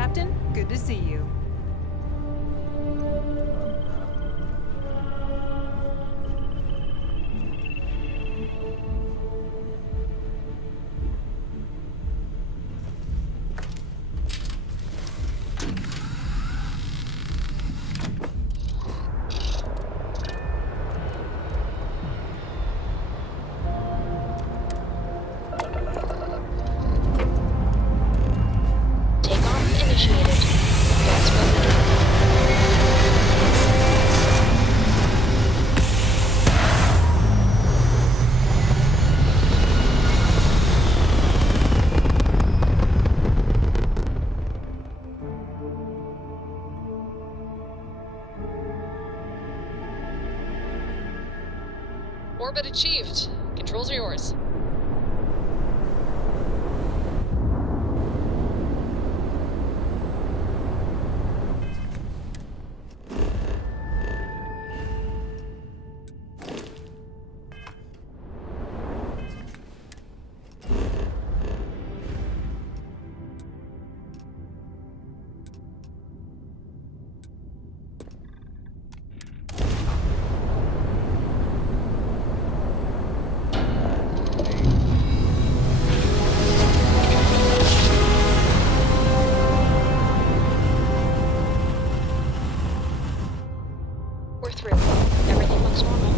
Captain. Good to see you. Orbit achieved. Controls are yours. We're through. Everything looks normal.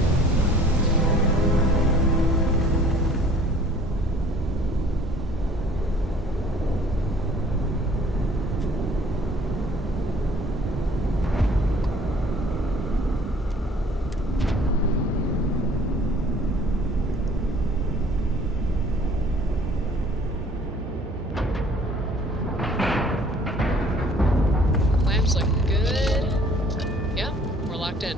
Lamps look good. Yeah, we're locked in.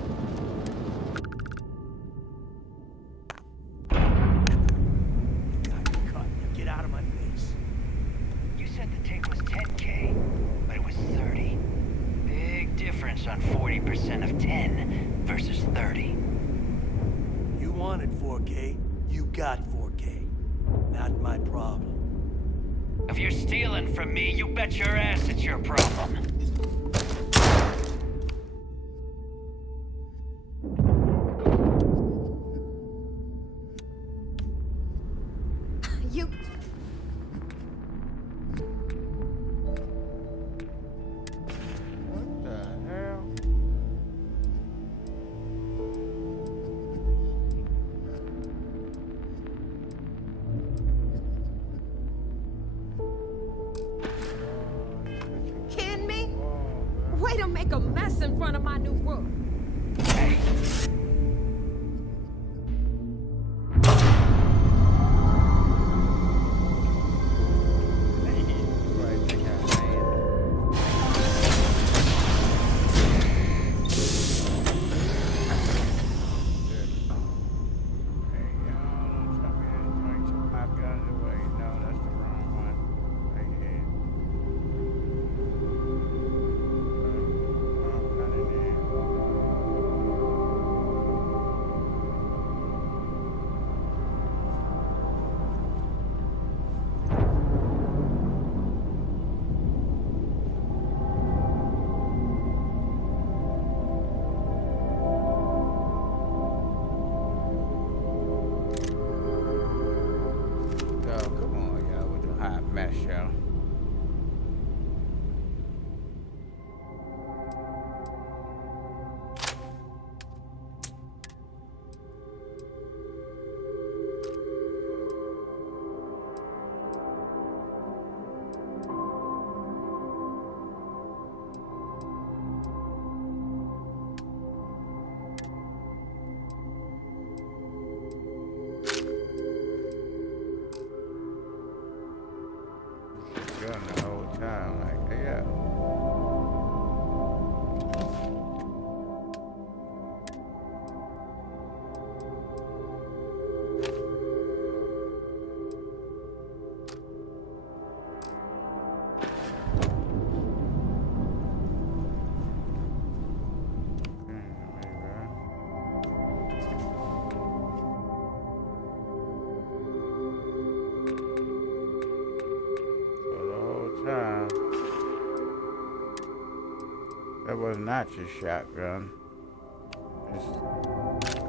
Get out of my face. You said the take was 10K, but it was 30. Big difference on 40% of 10 versus 30. You wanted 4K, you got 4K. Not my problem. If you're stealing from me, you bet your ass it's your problem. You... What the hell? kidding me? Way to make a mess in front of my new work. Hey. Right, they got mad. Hey, y'all, don't tell me that joint took my gun away. No, that's the wrong one. Right here. I'm running in. That was not your shotgun. It's...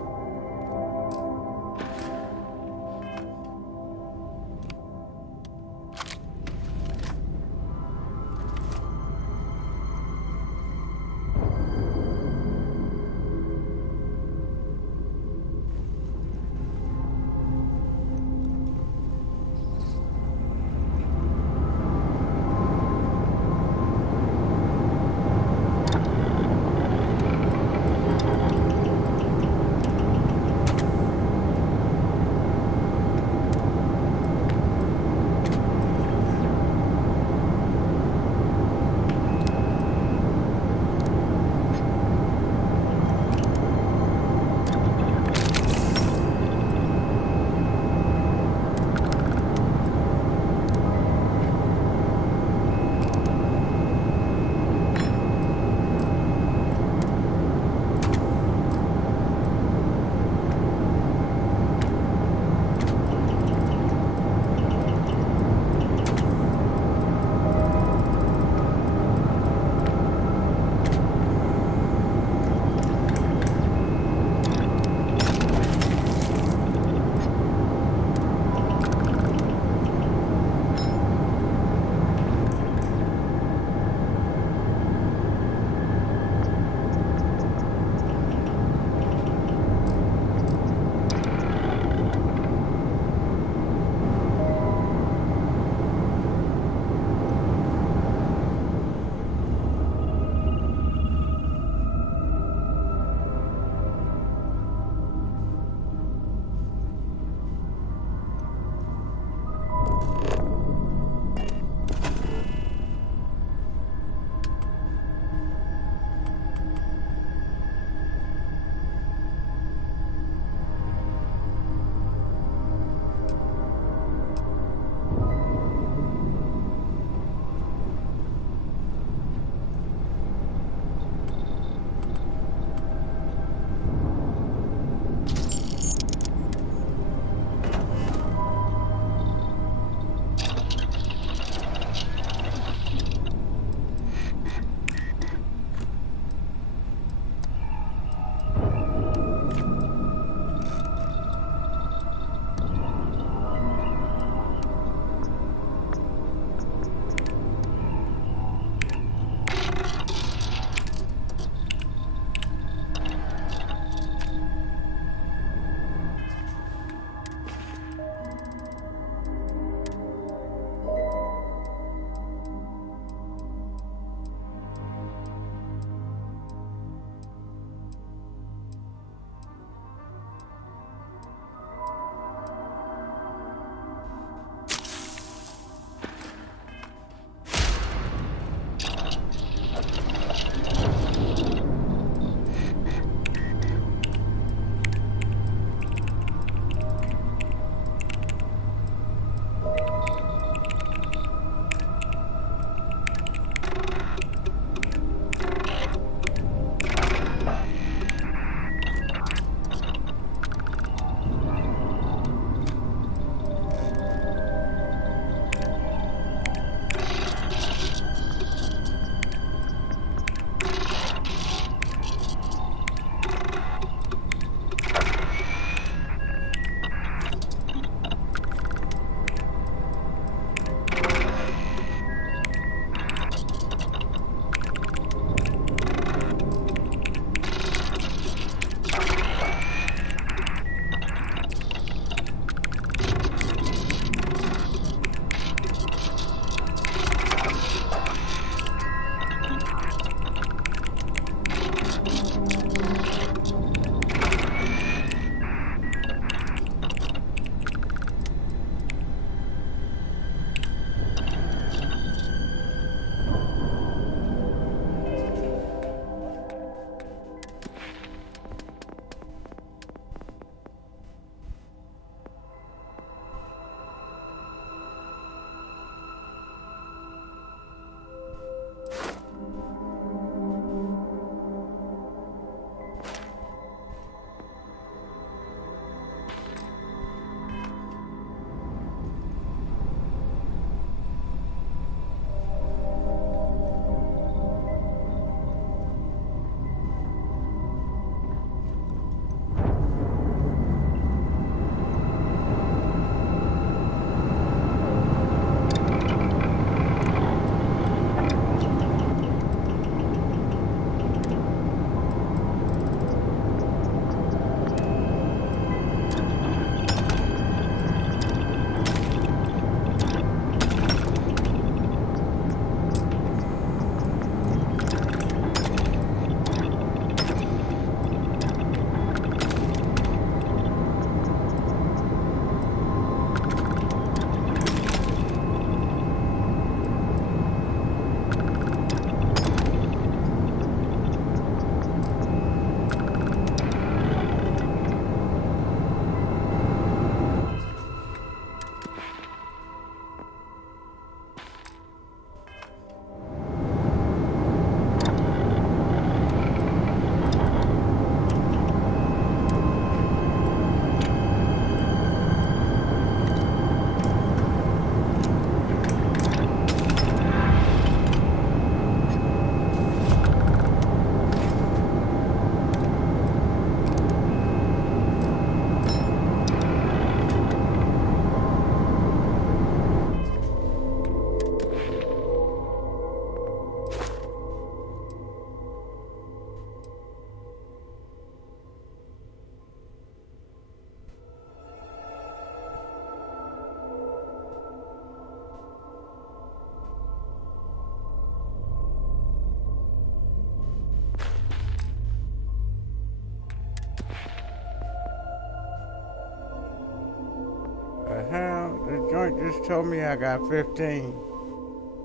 told me I got 15,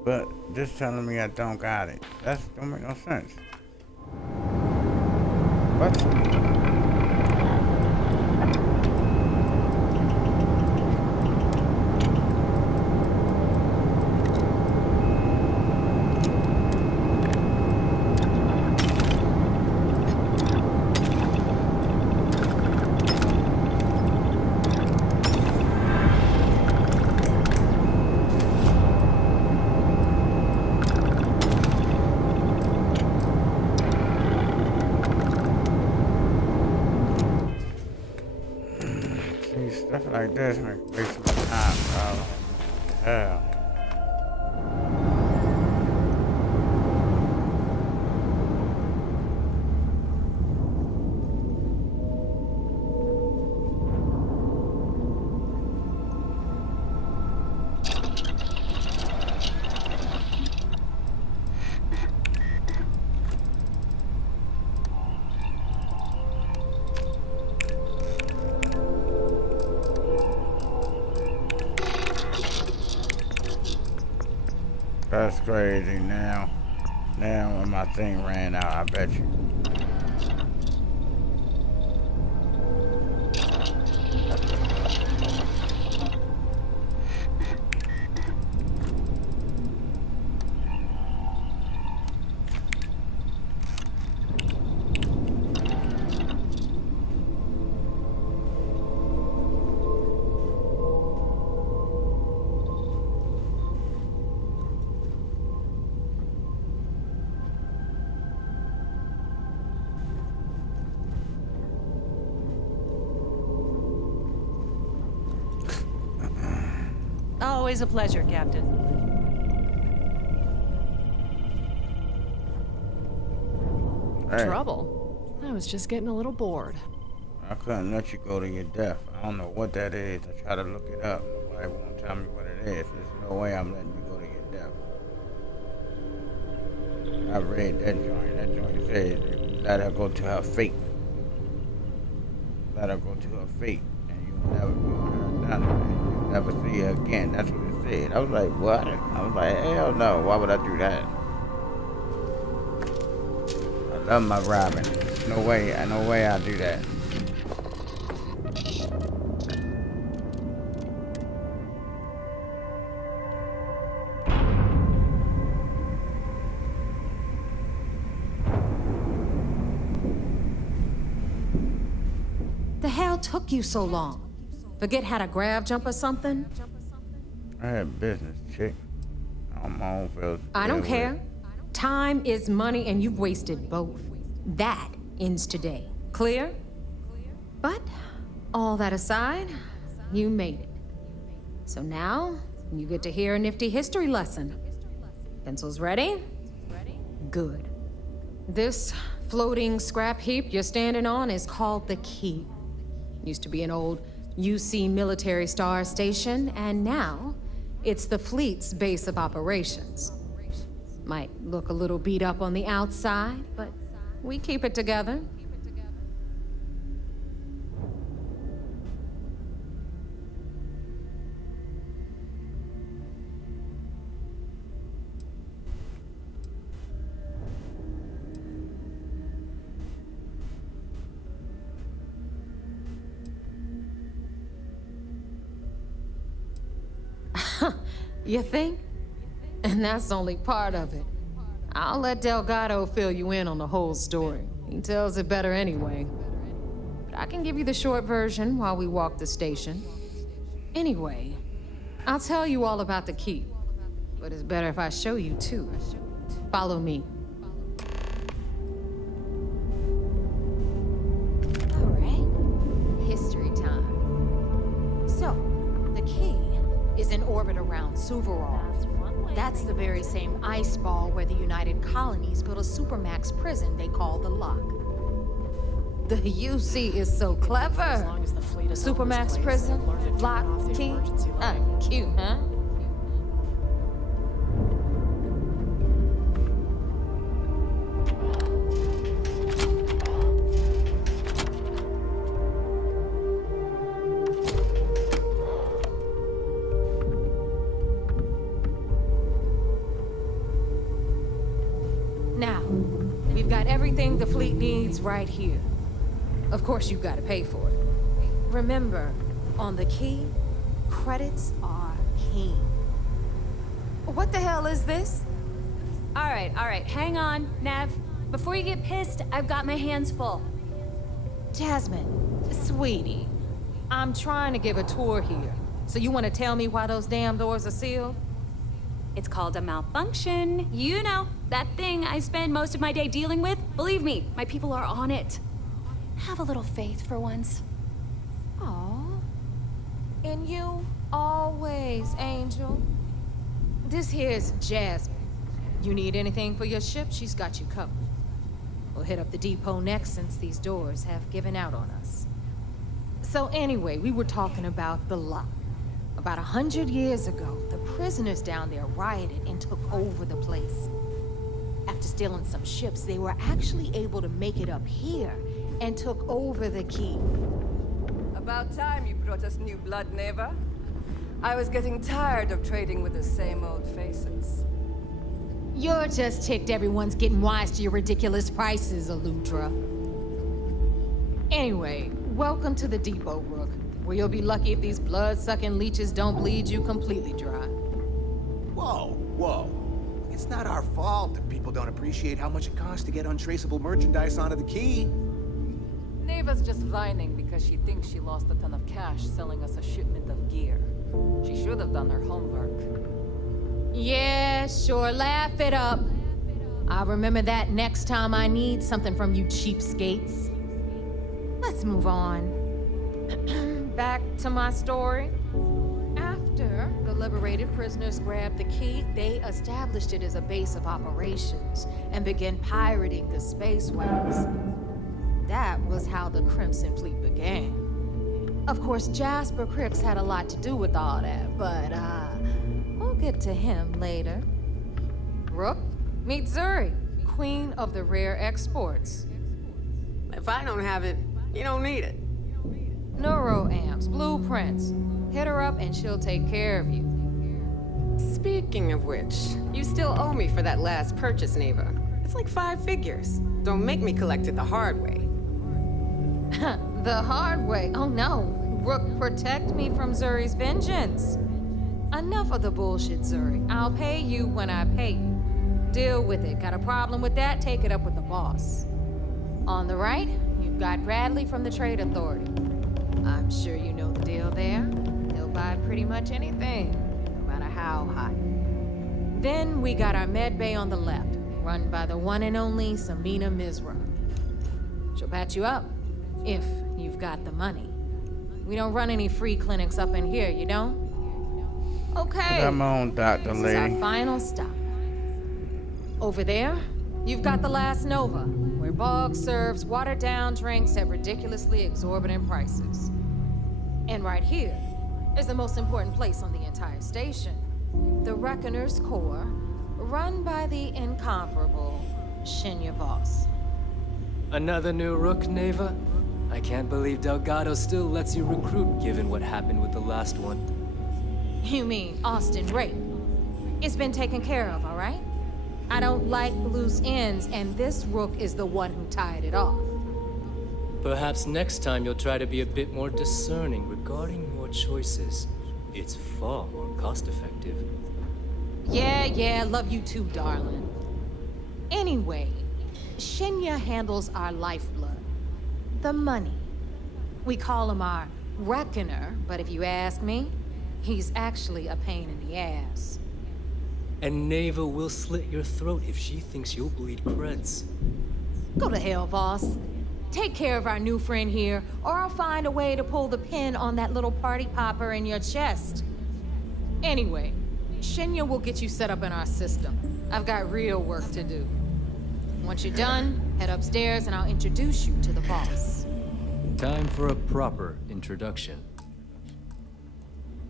but this telling me I don't got it. That don't make no sense. What? Stuff like this make waste my time, bro. Hell. That's crazy now. Now when my thing ran out, I bet you. Always a pleasure, Captain. Hey, Trouble? I was just getting a little bored. I couldn't let you go to your death. I don't know what that is. I tried to look it up. Nobody won't tell me what it is. There's no way I'm letting you go to your death. I read that joint. That joint said, let her go to her fate. Let her go to her fate. And you'll never be on her done. Never see her again. That's what it said. I was like, what? I was like, hell no. Why would I do that? I love my Robin. No way I do that. The hell took you so long? Forget how to grab jump or something? I had business, chick. On my own field. I don't care. Time is money and you've wasted both. That ends today. Clear? But all that aside, you made it. So now you get to hear a nifty history lesson. Pencils ready? Good. This floating scrap heap you're standing on is called the Key. Used to be an old UC military star station, and now it's the fleet's base of operations. Might look a little beat up on the outside, but we keep it together. You think? And that's only part of it. I'll let Delgado fill you in on the whole story. He tells it better anyway. But I can give you the short version while we walk the station. Anyway, I'll tell you all about the Key. But it's better if I show you too. Follow me. All right. History time. So, the Key is in orbit around Suvorov. That's the very same ice ball where the United Colonies built a supermax prison they call the Lock. The UC is so clever. As long as the fleet is Supermax prison, Lock, Key. Cute, huh? We've got everything the fleet needs right here. Of course, you've got to pay for it. Remember, on the key, credits are king. What the hell is this? All right, hang on, Nev. Before you get pissed, I've got my hands full. Jasmine, sweetie, I'm trying to give a tour here. So you want to tell me why those damn doors are sealed? It's called a malfunction. You know, that thing I spend most of my day dealing with. Believe me, my people are on it. Have a little faith for once. Aw. In you, always, Angel. This here's Jasmine. You need anything for your ship, she's got you covered. We'll hit up the depot next since these doors have given out on us. So anyway, we were talking about the lock. About 100 years ago, the prisoners down there rioted and took over the place. After stealing some ships, they were actually able to make it up here and took over the key. About time you brought us new blood, Neva. I was getting tired of trading with the same old faces. You're just ticked everyone's getting wise to your ridiculous prices, Aludra. Anyway, welcome to the depot, Rook, where you'll be lucky if these blood-sucking leeches don't bleed you completely dry. Whoa, whoa. It's not our fault that people don't appreciate how much it costs to get untraceable merchandise onto the key. Neva's just whining because she thinks she lost a ton of cash selling us a shipment of gear. She should have done her homework. Yeah, sure, laugh it up. I'll remember that next time I need something from you cheapskates. Let's move on. Back to my story. After the liberated prisoners grabbed the key, they established it as a base of operations and began pirating the spaceways. That was how the Crimson Fleet began. Of course, Jasper Cripps had a lot to do with all that, but, we'll get to him later. Rook, meet Zuri, queen of the rare exports. If I don't have it, you don't need it. Neuroamps, blueprints. Hit her up and she'll take care of you. Speaking of which, you still owe me for that last purchase, Neva. It's like 5 figures. Don't make me collect it the hard way. The hard way? Oh no. Rook, protect me from Zuri's vengeance. Enough of the bullshit, Zuri. I'll pay you when I pay you. Deal with it. Got a problem with that? Take it up with the boss. On the right, you've got Bradley from the Trade Authority. I'm sure you know the deal there. He'll buy pretty much anything, no matter how hot. Then we got our med bay on the left, run by the one and only Samina Mizra. She'll patch you up, if you've got the money. We don't run any free clinics up in here, you don't? Okay. Come on, Dr. This is Lady. our final stop. Over there, you've got the Last Nova, where Bog serves watered-down drinks at ridiculously exorbitant prices. And right here is the most important place on the entire station, the Reckoner's Core, run by the incomparable Shinya Voss. Another new Rook, Neva? I can't believe Delgado still lets you recruit given what happened with the last one. You mean Austin Rape? It's been taken care of, all right? I don't like loose ends, and this Rook is the one who tied it off. Perhaps next time you'll try to be a bit more discerning regarding your choices. It's far more cost-effective. Yeah, love you too, darling. Anyway, Shinya handles our lifeblood, the money. We call him our Reckoner, but if you ask me, he's actually a pain in the ass. And Neva will slit your throat if she thinks you'll bleed creds. Go to hell, boss. Take care of our new friend here, or I'll find a way to pull the pin on that little party popper in your chest. Anyway, Shinya will get you set up in our system. I've got real work to do. Once you're done, head upstairs and I'll introduce you to the boss. Time for a proper introduction.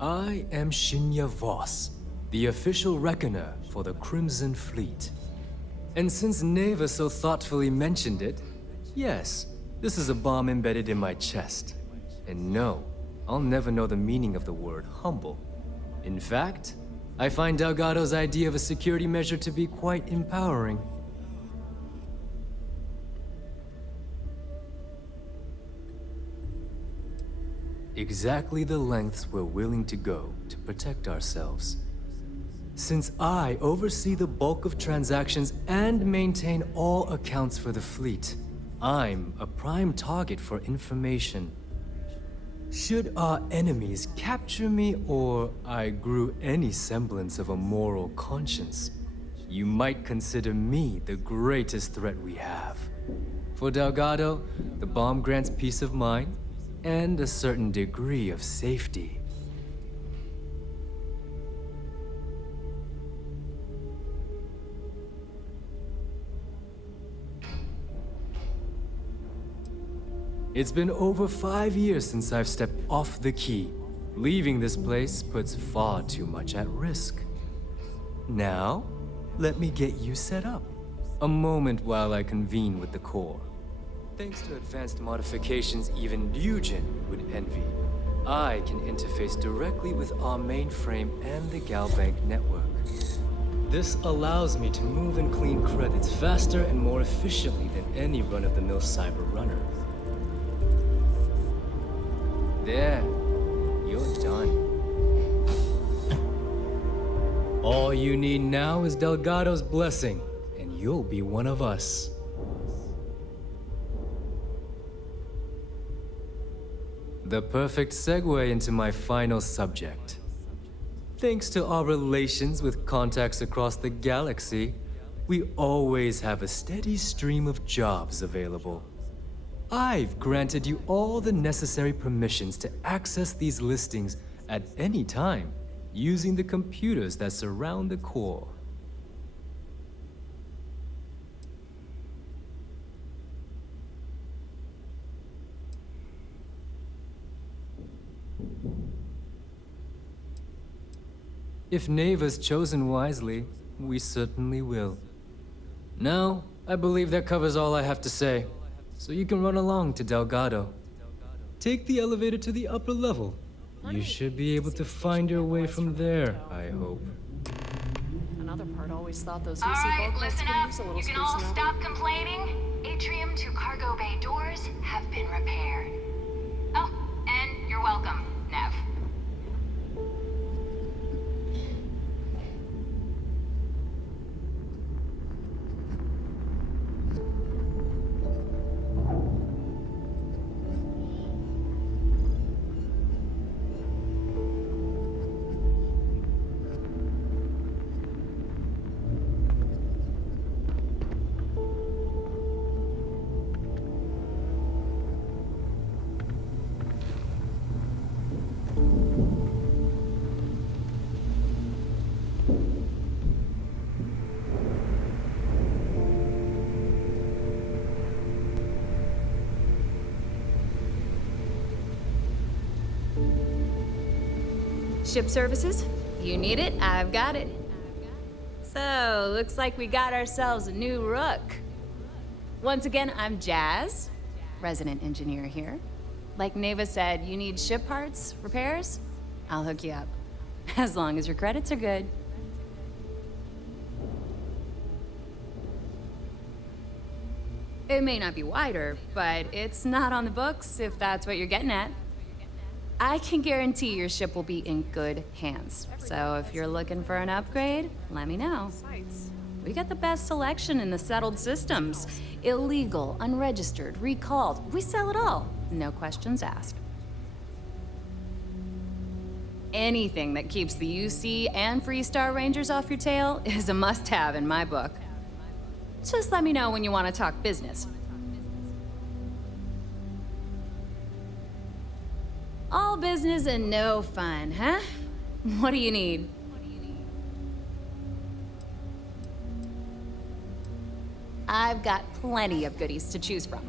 I am Shinya Voss, the official reckoner for the Crimson Fleet. And since Neva so thoughtfully mentioned it, yes, this is a bomb embedded in my chest. And no, I'll never know the meaning of the word humble. In fact, I find Delgado's idea of a security measure to be quite empowering. exactly the lengths we're willing to go to protect ourselves. Since I oversee the bulk of transactions and maintain all accounts for the fleet, I'm a prime target for information. Should our enemies capture me or I grew any semblance of a moral conscience, you might consider me the greatest threat we have. For Delgado, the bomb grants peace of mind and a certain degree of safety. It's been over 5 years since I've stepped off the key. Leaving this place puts far too much at risk. Now, let me get you set up. A moment while I convene with the core. Thanks to advanced modifications even Eugen would envy, I can interface directly with our mainframe and the Galbank network. This allows me to move and clean credits faster and more efficiently than any run-of-the-mill cyber runner. There, you're done. All you need now is Delgado's blessing, and you'll be one of us. The perfect segue into my final subject. Thanks to our relations with contacts across the galaxy, we always have a steady stream of jobs available. I've granted you all the necessary permissions to access these listings at any time, using the computers that surround the core. If Neva's chosen wisely, we certainly will. Now, I believe that covers all I have to say. So you can run along to Delgado. Take the elevator to the upper level. You should be able to find your way from there, I hope. Another part always thought those All UC right, bulkheads listen could up. use a little You can all sprucing up. stop complaining. Atrium to cargo bay doors have been repaired. Oh, and you're welcome, Nev. Ship services? You need it, I've got it. So, looks like we got ourselves a new rook. Once again, I'm Jazz, resident engineer here. Like Neva said, you need ship parts, repairs? I'll hook you up. As long as your credits are good. It may not be wider, but it's not on the books if that's what you're getting at. I can guarantee your ship will be in good hands. So if you're looking for an upgrade, let me know. We got the best selection in the settled systems. Illegal, unregistered, recalled. We sell it all. No questions asked. Anything that keeps the UC and Freestar Rangers off your tail is a must-have in my book. Just let me know when you want to talk business. All business and no fun, huh? What do you need? I've got plenty of goodies to choose from.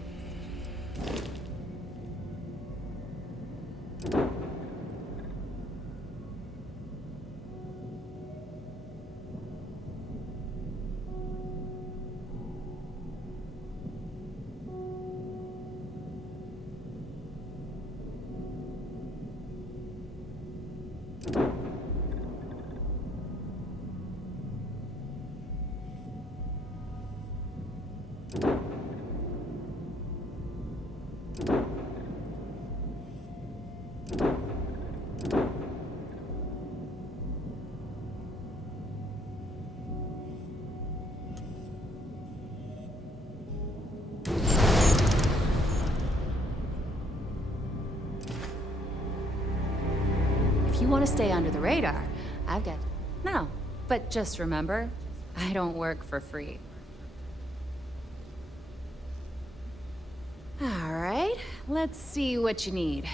want to stay under the radar, I've got... No, but just remember, I don't work for free. All right, let's see what you need.